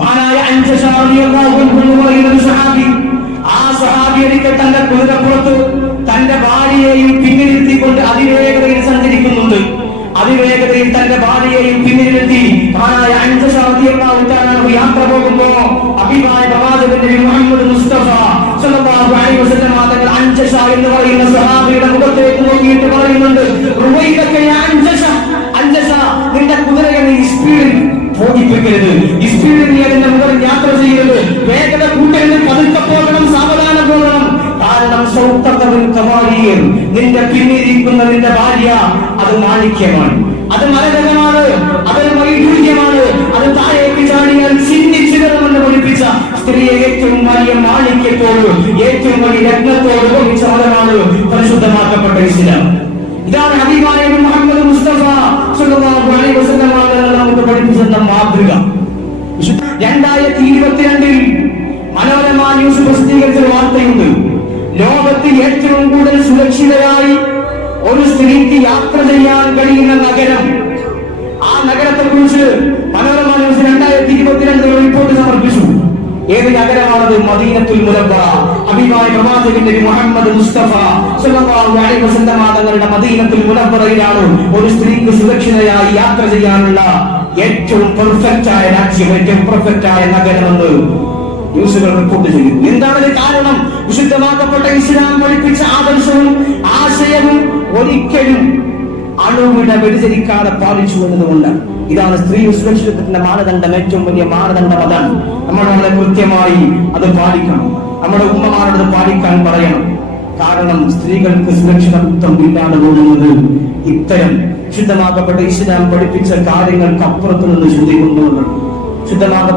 മഹാനായ പറയുന്ന സഹാബി. ആ സഹാബി ഒരിക്കൽ തന്റെ കുതിരപ്പുറത്ത് തന്റെ ഭാര്യയെയും പിന്നിലിരുത്തിക്കൊണ്ട് അതിവേഗതയിൽ സഞ്ചരിക്കുന്നുണ്ട്. അതിവേഗതയിൽ തന്റെ ഭാര്യയെയും പിന്നിലിരുത്തി മഹാനായ അൻഹു യാത്ര പോകുമ്പോ അഭിമായ പ്രവാചകന്റെ മുഹമ്മദ് മുസ്തഫ തങ്ങൾ എന്ന് പറയുന്ന സഹാബിയുടെ മുഖത്തേക്ക് നോക്കിയിട്ട് പറയുന്നുണ്ട് അഞ്ചശ അൻജശ നിന്റെ കുതിരയെ നീ സ്പീഡിൽ പോകിപ്പിക്കരുത് സ്പീഡിൽ നിന്റെ പിന്നിരിക്കുന്ന നിന്റെ ഭാര്യ അത് മാണിക്യമാണ്. അത് മരകരമാണ് അത് വൈഡൂര്യമാണ് അത് താഴേക്ക് ചാടിയാൽ ചിന്നിച്ചിടണമെന്ന് പഠിപ്പിച്ച സ്ത്രീയെ ഏറ്റവും വലിയ മാണിക്യത്തോട് ഏറ്റവും വലിയ രത്നത്തോട് പഠിച്ച മതമാണ് പരിശുദ്ധമാക്കപ്പെട്ട ഇസ്ലാം. ഇതാണ് ഹബീബായ മുഹമ്മദ് മുസ്തഫ സല്ലല്ലാഹു അലൈഹി വസല്ലം നമുക്ക് പഠിപ്പിച്ചു മാതൃക. രണ്ടായിരത്തി ഇരുപത്തിരണ്ടിൽ മനോരമ ന്യൂസ് പ്രസിദ്ധീകരിച്ച വാർത്തയുണ്ട്. ലോകത്ത് ഏറ്റവും കൂടുതൽ സുരക്ഷിതരായി ഒരു സ്ത്രീക്ക് യാത്ര ചെയ്യാൻ കഴിയുന്ന നഗരം. ആ നഗരത്തെ കുറിച്ച് മനോരമ ന്യൂസ് രണ്ടായിരത്തി ഇരുപത്തിരണ്ടിൽ റിപ്പോർട്ട് സമർപ്പിച്ചു. ഏത് നഗരമാണത്? മദീനത്തുൽ മുനവ്വറ. അഭിമായ പ്രവാചകന്റെ മുഹമ്മദ് മുസ്തഫ സല്ലല്ലാഹു അലൈഹി വസല്ലം തങ്ങളുടെ മദീനത്തുൽ മുനവ്വറയിലാണ് ഒരു സ്ത്രീക്ക് സുരക്ഷിതയായി യാത്ര ചെയ്യാനുള്ള ഏറ്റവും പെർഫെക്റ്റ് ആയ രാജ്യം ഏറ്റവും പെർഫെക്റ്റ് ആയ നഗരമെന്ന് ന്യൂസുകൾ റിപ്പോർട്ട് ചെയ്തു എന്താണ് കാരണം? വിശുദ്ധമാക്കപ്പെട്ട ഇസ്ലാം പഠിപ്പിച്ച ആദർശവും ആശയവും ഒരിക്കലും അണുവിട വ്യതിചരിക്കാതെ പാലിച്ചു എന്നതുകൊണ്ട് ഇതാണ് സ്ത്രീ സുരക്ഷിതത്വത്തിന്റെ മാനദണ്ഡം. ഏറ്റവും വലിയ മാനദണ്ഡം അതാണ്. നമ്മൾ വളരെ കൃത്യമായി അത് പാലിക്കണം. നമ്മുടെ ഉമ്മമാരോട് പാലിക്കാൻ പറയണം. കാരണം സ്ത്രീകൾക്ക് സുരക്ഷിതത്വം ഇല്ലാതെ പോകുന്നത് ഇത്തരം ശുദ്ധമാക്കപ്പെട്ട ഇസ്ലാം പഠിപ്പിച്ച കാര്യങ്ങൾക്ക് അപ്പുറത്തു നിന്ന് ചിന്തിക്കുന്നുണ്ട് ശുദ്ധമാക്കപ്പെട്ട